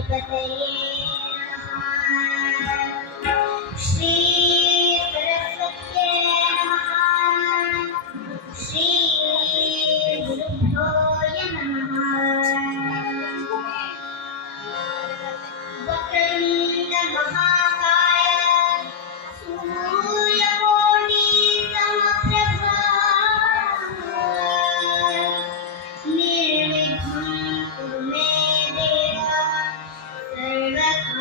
गणपतये नमः। श्री सरस्वत्यै नमः। श्री गुरुभ्यो नमः। वक्रतुण्ड महाकाय सूर्यकोटि समप्रभा निर्विघ्नं कुरु मे देव सर्वकार्येषु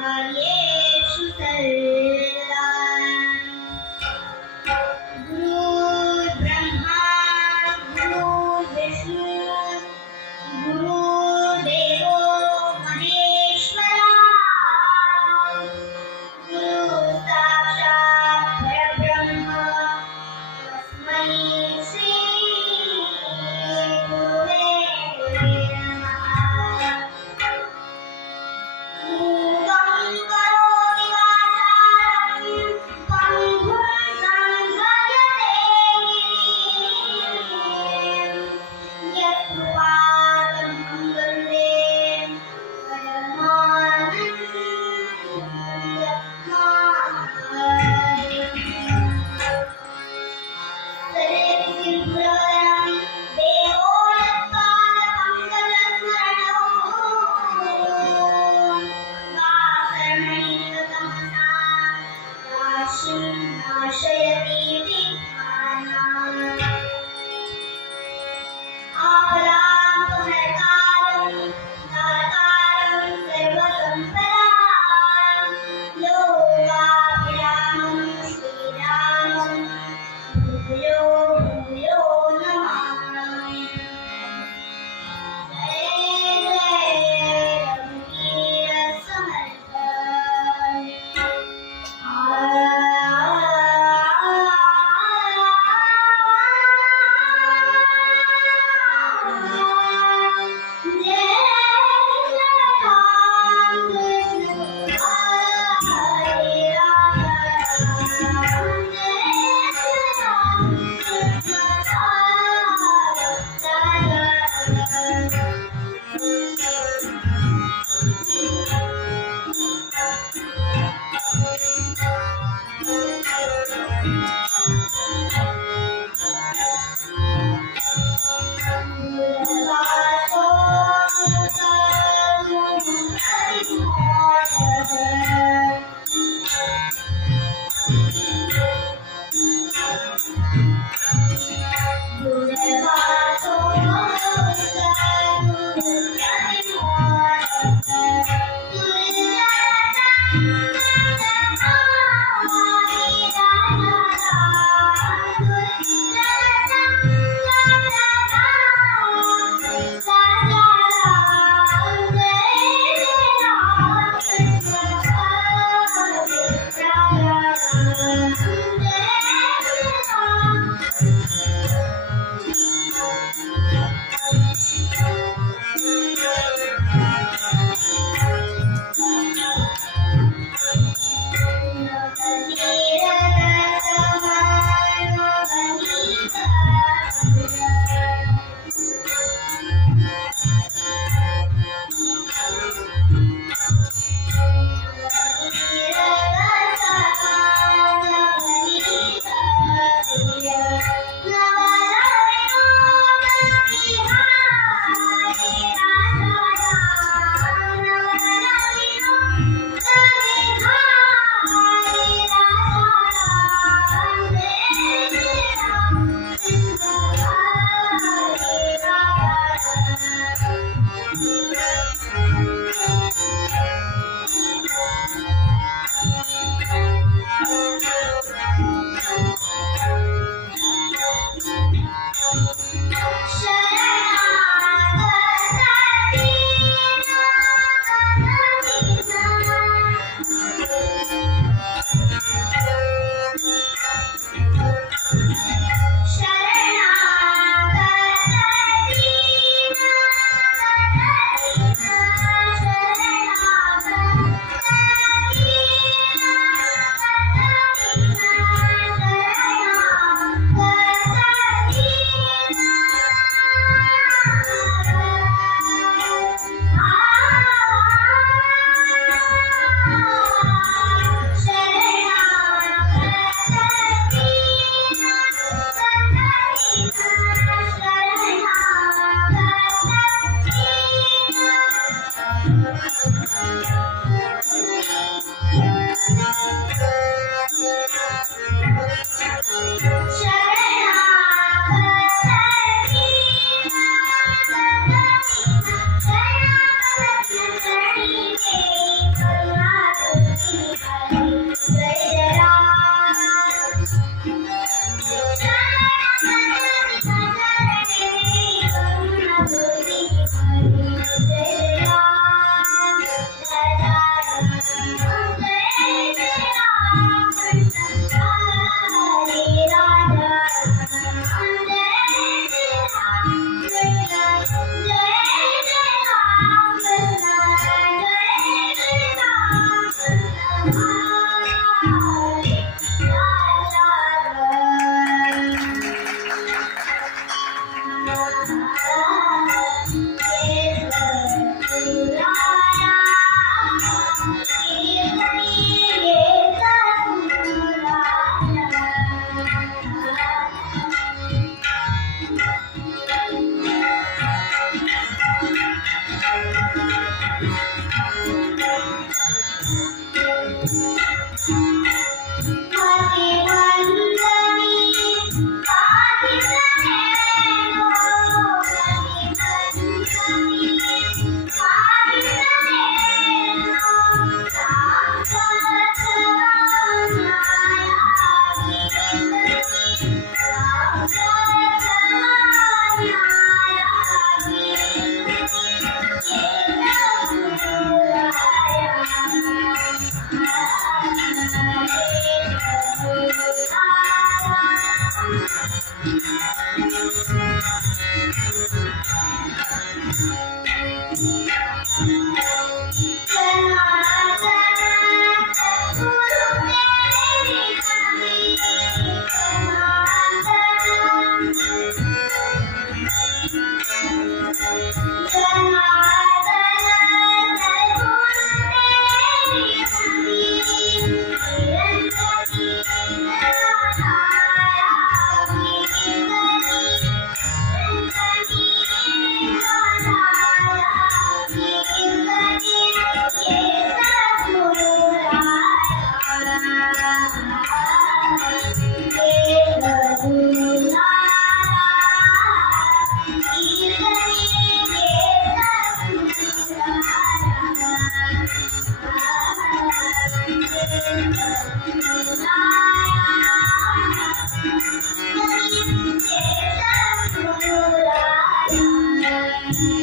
Thank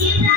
you.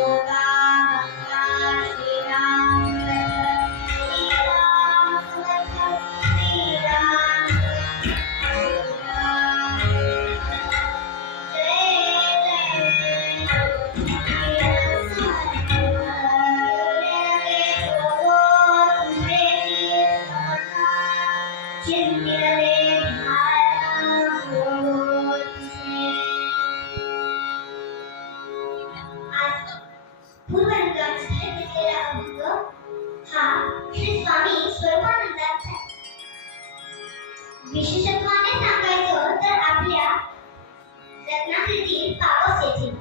योगा गंगा श्रीराम श्रीराम समर्थ श्रीराम विशेषत्वाने सांगायचं तर आपल्या रत्नागिरीतील पावस येथील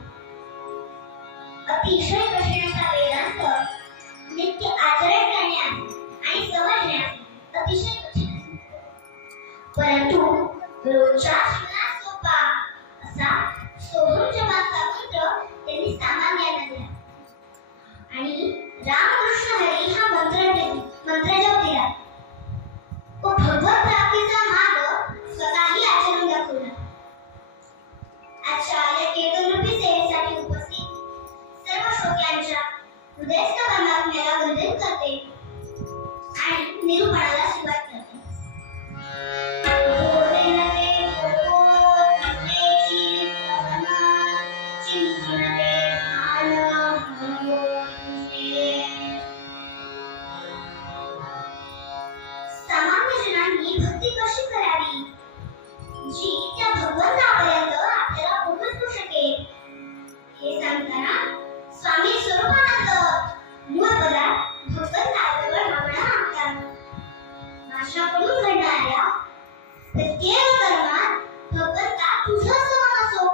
अतिशय कठीणसा वेदांत नित्य आचरण करण्यास आणि समजण्यास अतिशय कठीण परंतु रोजच्या जीवनात सोपा असा सोहम जपाचा मंत्र त्यांनी सामान्यांना दिला आणि रामकृष्ण हरी हा मंत्र जप दिला व भगवत प्राप्तीचा मार्ग स्वतःही आचरून दाखवला. आजच्या या कीर्तनरूपी सेवेसाठी उपस्थित सर्व श्रोत्यांच्या हृदयस्थ परमात्म्याला वंदन करते आणि निरूपणाला सुरुवात करते. सामान्य जनांनी भक्ती कशी करावी जी त्या भगवंतापर्यंत आपल्याला पोहोचवू शकेल हे सांगताना स्वामी स्वरूपानंद मूळ पदात भगवंताजवळ मागणं मागतात. माझ्याकडून घडणाऱ्या प्रत्येक कर्मात भगवंता तुझंच मन असो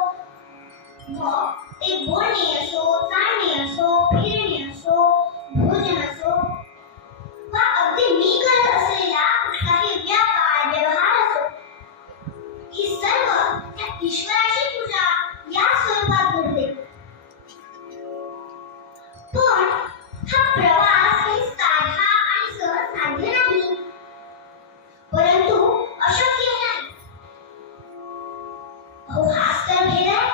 मग ते बोलणे असो चालणे असो फिरणे असो भोजन असो वा अगदी मी करत असलेला कुठलाही व्यापार व्यवहार असो ही सर्व त्या ईश्वराची पूजा या स्वरूपात घडते. पण हा प्रवास काही साधा आणि सहज साध्य नाही परंतु अशक्य नाही. अहो हाच तर भेद आहे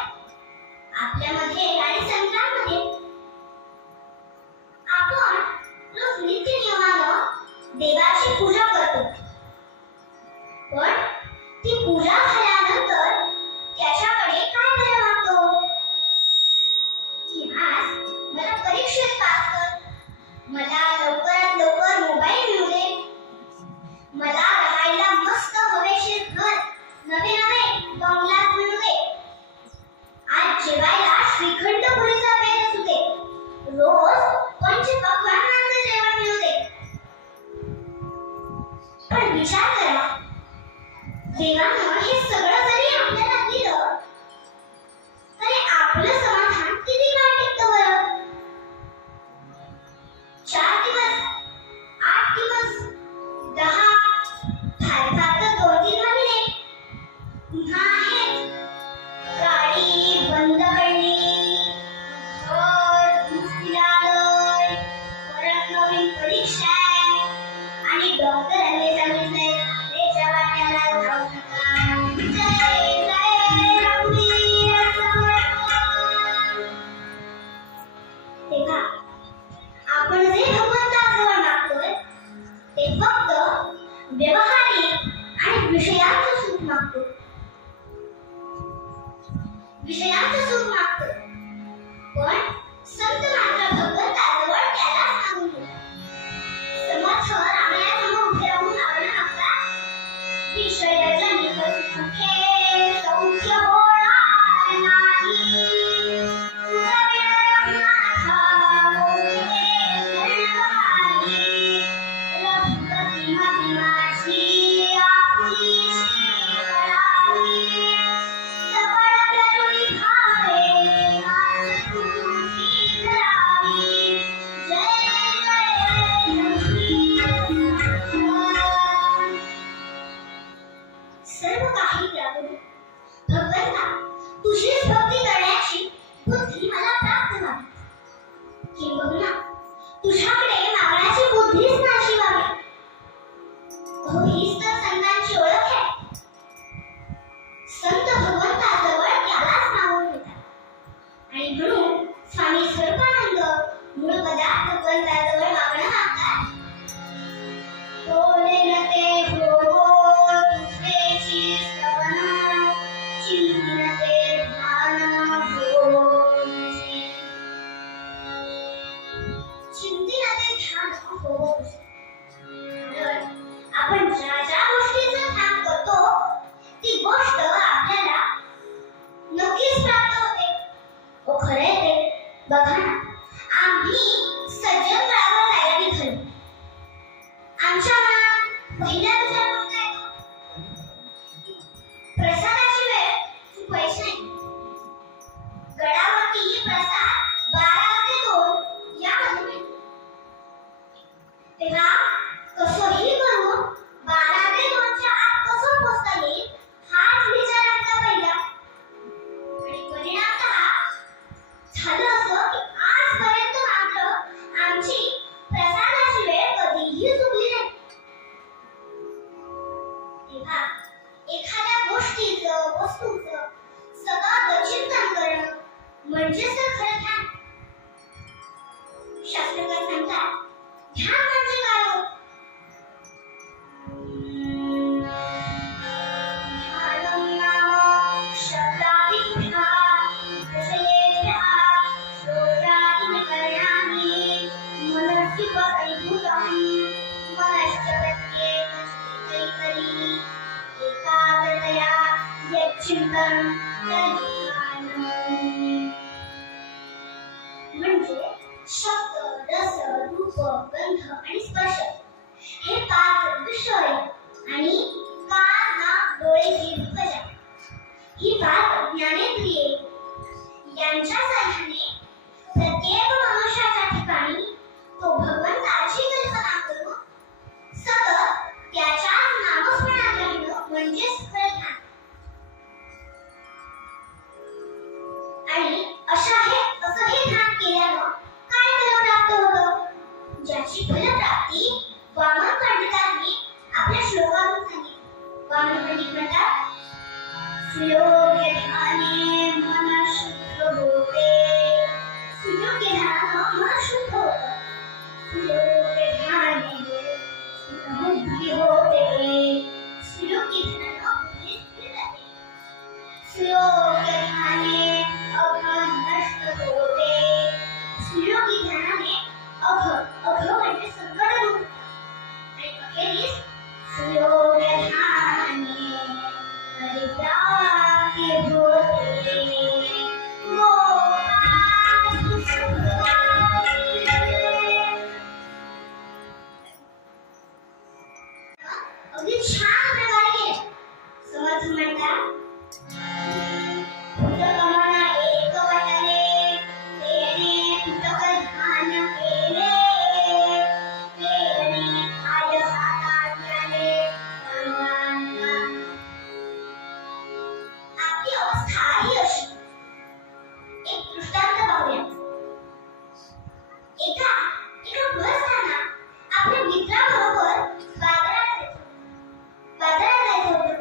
आपल्यामध्ये आणि संतांमध्ये. आपण रोज नित्य नियमानं देवाची पूजा करतो पण ती पूजा झाल्यानंतर त्याच्याकडे काय बरं मागतो की आज मला परीक्षेत पास कर, मला लवकरात लवकर मोबाईल मिळू दे, मला राहायला मस्त हवेशीर घर नवे नवे बंगलात मिळू दे, आज जेवायला श्रीखंड पुरीचा बेत असू दे, रोज पंचपक्वान्नांचं जेवण मिळू दे. पण विचार करा देवानं हे सगळं जरी आपल्याला दिलं तरी आपलं समाधान किती काळ टिकतं बरं? 4 दिवस 8 दिवस 10 फार तर 2-3 महिने पुन्हा हेच गाडी बंद पडली, घर दुसरीला आलंय, परत नवीन परीक्षा आहे आणि डॉक्टरांनी सांगितलंय त्याच्या वाट्याला जाऊ नका. जय जय रघुवीर समर्थ. तेव्हा आपण जे भगवंताजवळ मागतोय ते फक्त व्यवहारिक आणि विषयांचं सुख मागतो. विषयांचं सुख मागतो पण संत मात्र भगवंताजवळ त्याला सांगून घेतात. समर्थ रामायणासमोर उभे राहून मागणं मागतात विषय जनित सुखे सौख्य होणार नाही, तुझा विनय रघुनाथा मोठे सर्वहारी, रघुपती माझी आपुलीशी करावी, सबळ करुणी भावे माझ तुझी करावी. जय जय रघुवीर सर्व काही त्यागून भगवंता तुझीच भक्ती करण्याची बुद्धी मला प्राप्त व्हावी, किंबहुना तुझ्याकडे मागण्याची बुद्धीच नाशी व्हावी. अहो हीच तर संतांची ओळख आहे. संत भगवंताजवळ त्यालाच मागून घेतात आणि म्हणून स्वामी स्वरूपानंद हो तर आपण ज्या ज्या गोष्टीचं ध्यान करतो ती गोष्ट आपल्याला नक्कीच प्राप्त होते. ओ खरे ते बघा ना, आम्ही सज्जनगडावर जायला निघालो. आमच्या मनात पहिला विचार कोणता येतो? प्रसादाची वेळ चुकवायची नाही. गडावरती प्रसाद 12 ते 2 यामध्ये मिळतो. तेव्हा कसंही करून 12 ते 2च्या आत कसं पोहोचता येईल हाच विचार आमचा पहिला. आणि परिणामतः झालं असं की आजपर्यंत मात्र आमची प्रसादाची वेळ कधीही चुकली नाही. तेव्हा एखाद्या गोष्टीचं वस्तूचं सतत चिंतन करणं म्हणजेच तर खरं ध्यान. शास्त्रकार सांगतात ध्यान म्हणजे काय हो? ध्यानं नाम शब्दादिभ्यः विषयेभ्यः श्रोत्रादिकरणानि मनसि परिभूतं मनश्च प्रत्येकैकरी एकाग्रतया यच्चिन्तनं तद्ध्यानम्. म्हणजे शब्द, रस, रूप, गंध आणि स्पर्श हे 5 विषय आणि कान, नाक, डोळे, जीभ, त्वचा ही 5 ज्ञानेंद्रिये यांच्या साह्याने प्रत्येक मनुष्याच्या ठिकाणी तो भगवंताची कल्पना करून सतत त्याच्याच नामस्मरणात राहणं म्हणजेच खरं ध्यान. आणि असं हे ध्यान केल्यानं काय फल प्राप्त होतं? ज्याची फलप्राप्ती वामन पंडितांनी आपल्या श्लोकातून सांगितली. वामन पंडित म्हणतात सुयोग्य ध्याने मन शुद्ध होते. सुयोग्य ध्यानानं मन शुद्ध होतं. सुयोग्य ध्याने बुद्धी होते. सुयोग्य ध्यानानं बुद्धी स्थिर राहते. सुयोग्य ध्याने अघ नष्ट होते. सुयोगी ध्यानाने अघ म्हणजे संकट दूर होतात. आणि अखेरीस सुयोग्य ध्यानाने परिप्राप्ती होते. अगदी छान प्रकारे केले. समर्थ म्हणतात फुटकमना एक वाटले तेने फुटक ध्यान केले. तेने आय हातात आले भगवाना. आपली अवस्था ही अशी. एक दृष्टांत पाहूया. एका गृहस्थांना आपल्या मित्राबरोबर बाजारात जायचं होतं.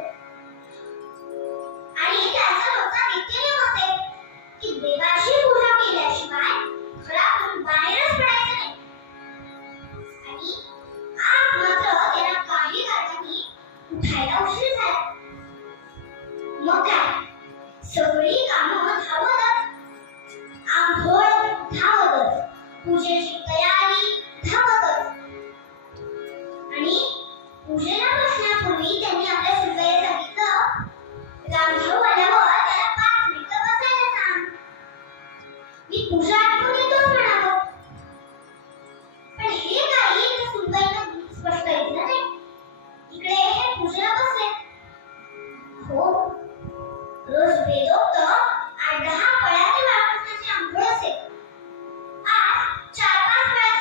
आणि त्याचा रोजचा नित्यनियम असे की देवाची पूजा केल्याशिवाय घरातून बाहेरच पडायचं नाही. आणि आज मात्र त्याला काही कारणांनी उठायला उशीर झाला. मग काय, सगळी कामं धावतच. आंघोळ धावतच, पूजेची तयारी धावतच. आणि पूजेला बसण्यापूर्वी त्यांनी आपल्या सुनबाईला सांगितलं रामभाऊ आल्यावर त्याला 5 मिनिटं बसायला सांग. मी पूजा आटपून येतोच म्हणालो. पण हे काही त्या सुनबाईला स्पष्ट ऐकलं नाही. इकडे हे पूजेला बसले. हो, रोज वेदोक्त 8-10 पळ्याने वापरण्याची आंघोळ असेल. आज 4-5 वेळा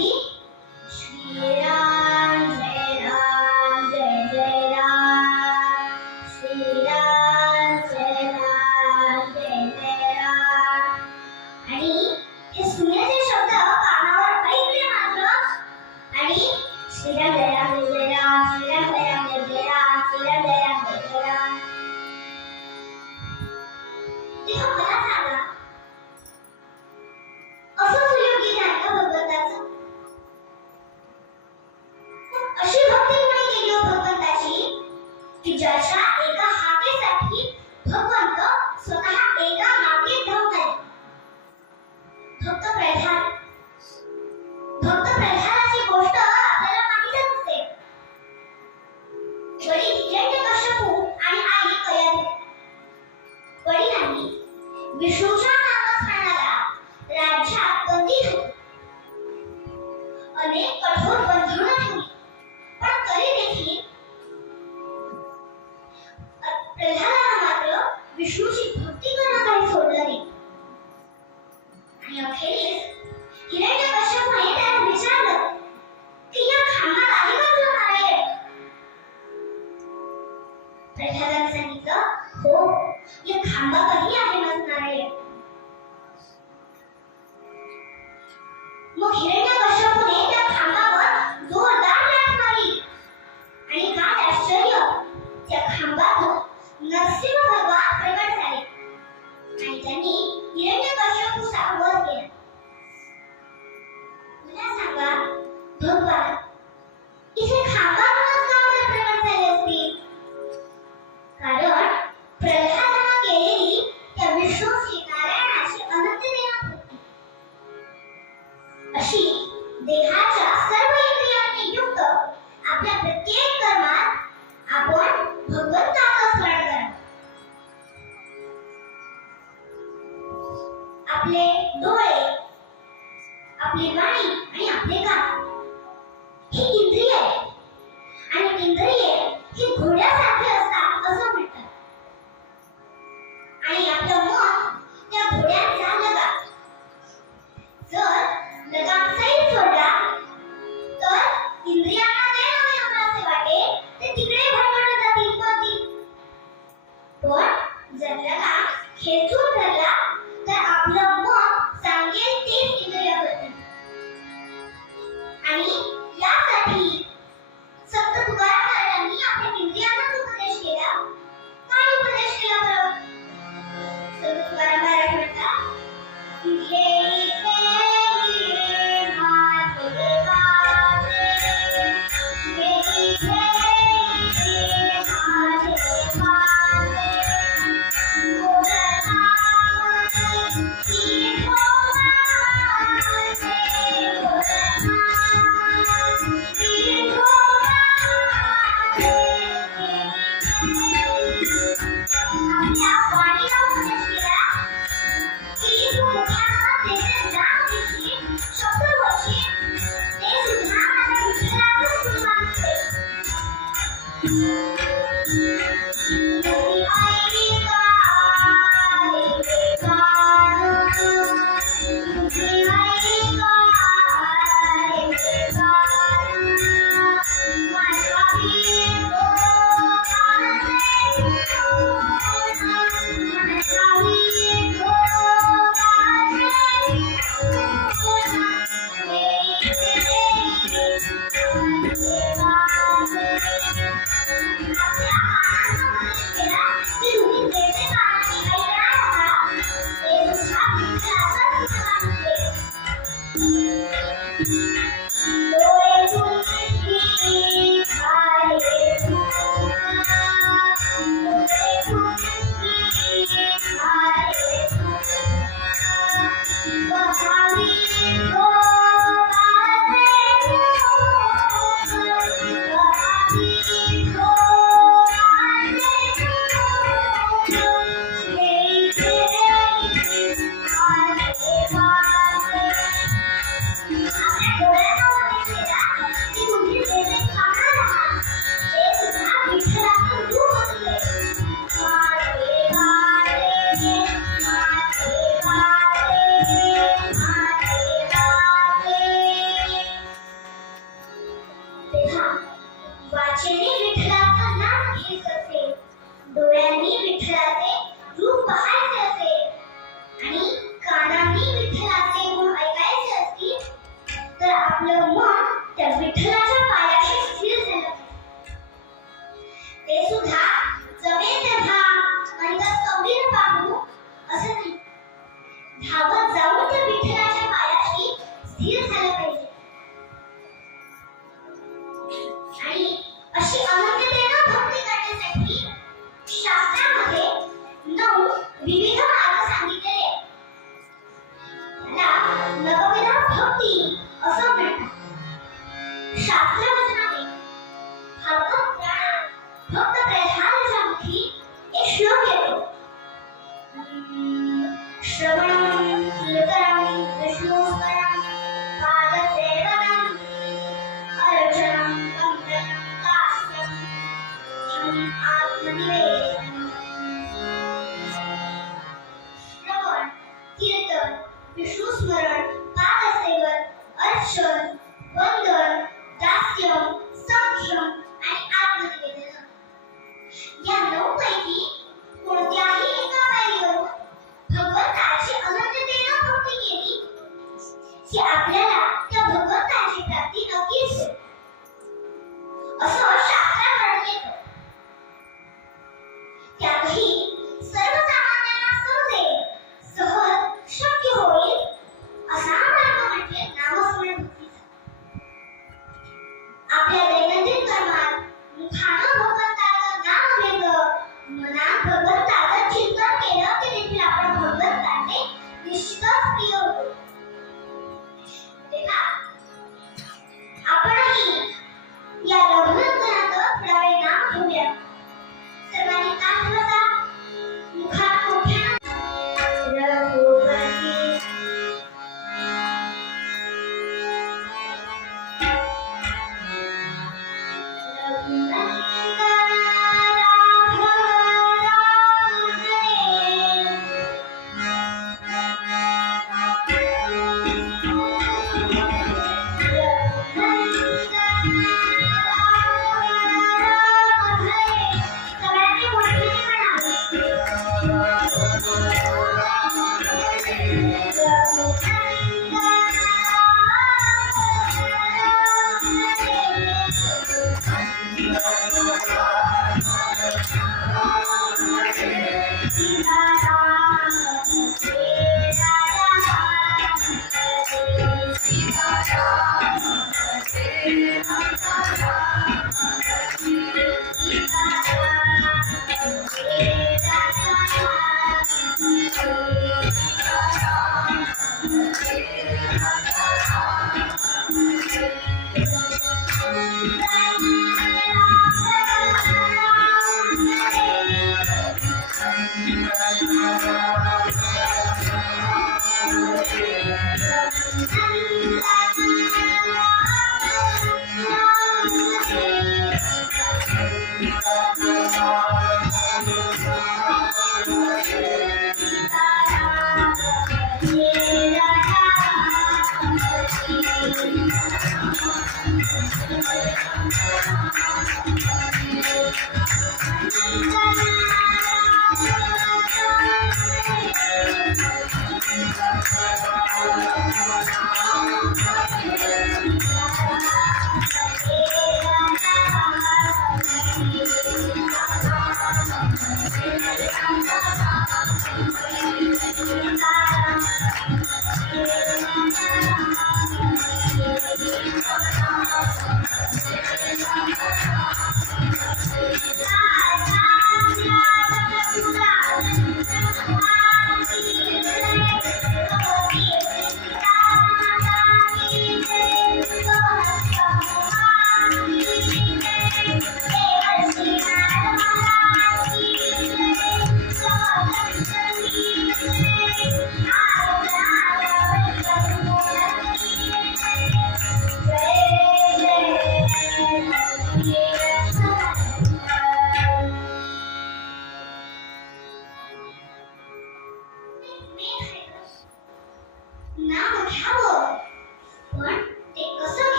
कधी श्रीराम जय राम जय जय राम, श्रीराम जय राम जय जय राम. आणि हे सुनेचे शब्द कानावर ऐकले मात्र आणि श्रीराम जय राम जय जय राम, श्रीराम जय राम जय जय राम, श्रीराम जय राम जय जय राम. तेव्हा मला सांगा, असं सुयोग गीत आहे का भगवंताचं? अशी भक्ती कोणी केली हो भगवंताची की ज्याच्या एका हाकेसाठी भगवंत स्वतः एका हाकेत धावून आले. भक्त प्रल्हादाची गोष्ट आपल्याला माहीतच असते. वडील हिरण्यकश्यपू आणि आई कयाधू. वडिलांनी विष्णूच्या नामस्मरणाला राज्यात बंदी घातली. अनेक कठोर बंधनं ठेवली, पण तरी देखील प्रल्हादाला मात्र विष्णूची भक्ती करणं काही सोडलं नाही. आणि अखेरीस हिरण्यकश्यपूने त्याला विचारलं की या खांबात आहे का तुला नारायण? प्रल्हादाने सांगितलं, हो, या खांबातही आहे माझं नारायण. मग हिरण्यकश्यपूने त्या खांबावर जोरदार लाथ मारली आणि काय आश्चर्य, त्या खांबातून नरसिंह भगवान प्रकट झाले आणि त्यांनी हिरण्यकश्यपूचा वध केला. मला सांगा, भगवान इथे खांबातूनच का बरं प्रकट झाले असतील? कारण प्रल्हादाने केलेली त्या विष्णूची नारायणाची अनंत देवाण होती. अशी देहाच्या सर्व इंद्रियांनी युक्त आपल्या प्रत्येक कर्मात आपण भगवंताचं स्मरण करा. आपले डोळे, आपली वाणी आणि आपले कान ही इंद्रिय आहे आणि इंद्रिये ही घोड्यासारखे असतात असं म्हणतात. आणि आपलं मन त्या घोड्याचा लगाम. जर लगाम सैल सोडला तर इंद्रियांना जे नवे नवराचे वाटे ते तिकडे भरकटत जातील. पण जर लगाम खेचून धरला तर आपलं मन सांगेल तेच इंद्रिय करतील. आणि यासाठी संत तुकाराम महाराजांनी आपल्या इंद्रियांनाच उपदेश केला. काय उपदेश केला बरं? संत तुकाराम महाराज म्हणतात, तर आपलं मन त्या विठ्ठलाच्या पायाशी स्थिर झालं. ते सुद्धा जमेल तेव्हा अंतर कबीर पाहू असं नाही, धावत जाऊन त्या विठ्ठलाच्या पायाशी स्थिर झालं पाहिजे. आणि अशी अनन्यतेनं भक्ती करण्यासाठी शास्त्रामध्ये 9 विविध मार्ग सांगितलेले आहेत. त्याला नवविध भक्ती असं म्हणतात. शास्त्रवचनामध्ये भक्त प्रधानाच्या मुखी एक श्लोक येतो. श्रवणं कीर्तनं विष्णुस्मरणं पादसेवनं अर्चनं वन्दनं दास्यं आत्मनिवेदनम्. श्रवण, कीर्तन, विष्णुस्मरण, पादसेवन, अर्चन, वंदन, दास्यम, संख्यम आणि आत्मनिवेदन या 9 पैकी कोणत्याही एका पायरीवरून भगवंताची अनन्यतेनं भक्ती केली की आपल्याला त्या भगवंताची प्राप्ती नक्कीच होईल असं शास्त्रात वर्णन येतं. त्यातही सर्वसामान्यांना सहज शक्य होईल असा मार्ग म्हणजे नामस्मरण भक्तीचा. आपल्या दैनंदिन कर्मात मुखानं भगवंताचं नाम घेतलं, मनात भगवंताचं चिंतन केलं की देखील आपण भगवंताचे निश्चितच प्रिय होतो. तेव्हा आपणही या रघुनंदनाचं थोडा वेळ नाम घेऊया. सर्वांनी कान बसा, मुखात मोठ्यानं रघुपती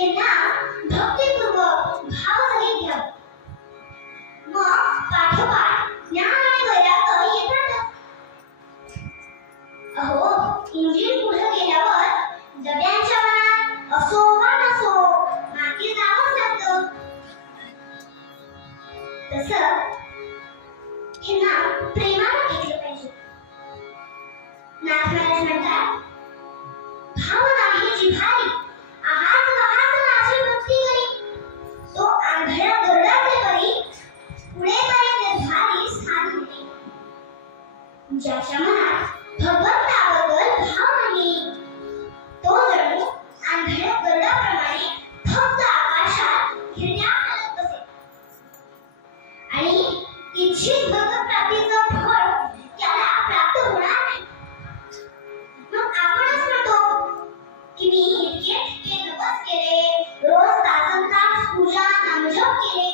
हे नाम भक्तिपूर्वक भावसहित घ्यावं. मग पाठोपाठ ज्ञान आणि वैराग्य येतातच. अहो, इंजिन पुढे गेल्यावर डब्यांच्या मनात असो वा नसो मागे जावंच लागतं. तसं हे नाम प्रेमानं घेतलं पाहिजे. नाथ महाराज म्हणतात, भाव नाही जिव्हारी आहात वाहात माझी भक्ती करी. तो आंधळ्या गरुडाचे परी पुढे करी निर्धारी स्थान होते. ज्याच्या मनात भगवंताबद्दल भाव नाही, तो जणू आंधळ्या गरुडाप्रमाणे फक्त आकाशात हिरड्या हलत बसेल आणि इच्छित भगवत्प्राप्तीचं फळ त्याला प्राप्त होणार नाही. मग आपणच म्हणतो की मी इतके ठिके नवस केले, रोज तासंतास पूजा नामजप केले,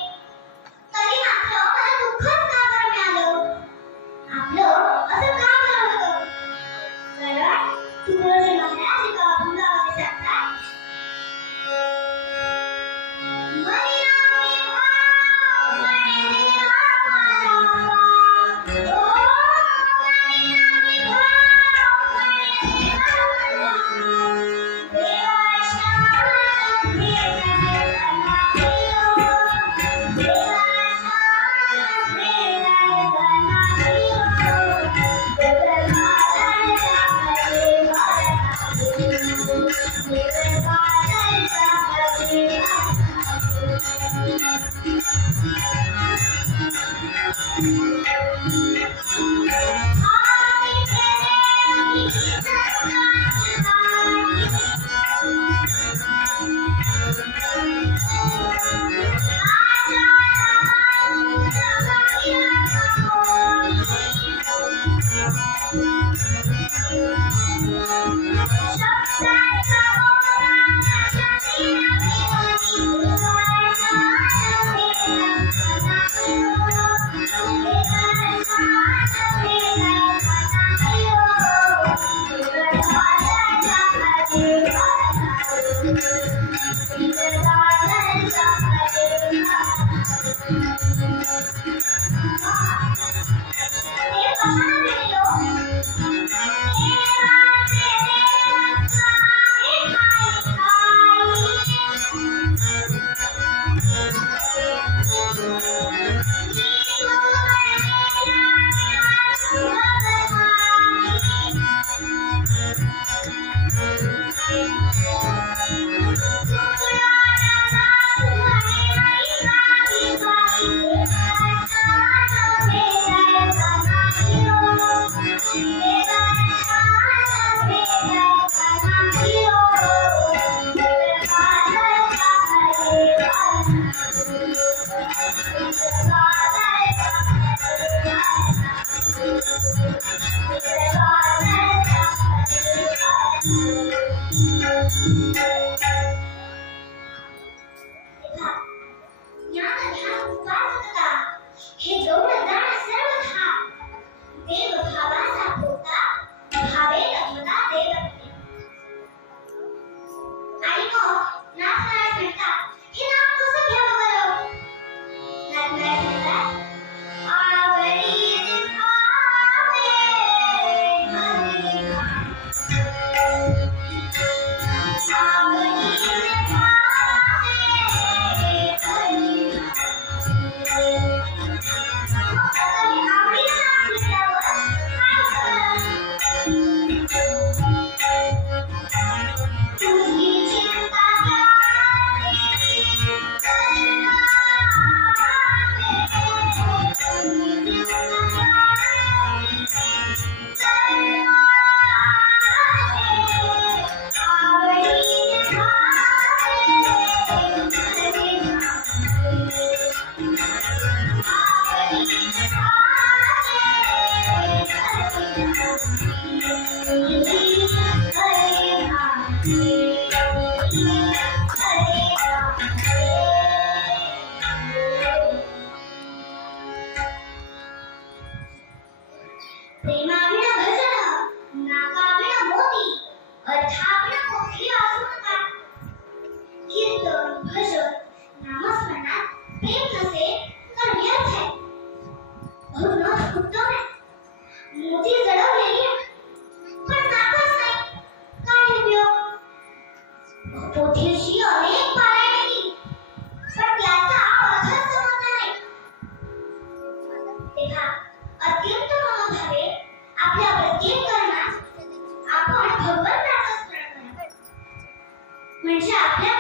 तरी मात्र मला दुःखच का बरं मिळालं? आपलं असं का बरं होतं? कारण तुकडोजी महाराज एका अभंगामध्ये सांगतात, मनी नामी भाव मनी देवा पारावा, ओ मनी नामी भाव मनी देवा पारावा, देवा शान भेटाय बनावियो, देवा शान भेटाय बनावियो, पोथीची अनेक पारायणे केली, पण त्याचा अर्थच समजला नाही. तेव्हा अत्यंत मनोभावे आपल्या प्रत्येक कर्मात आपण भगवंताचं स्मरण करावं, म्हणजे आपल्या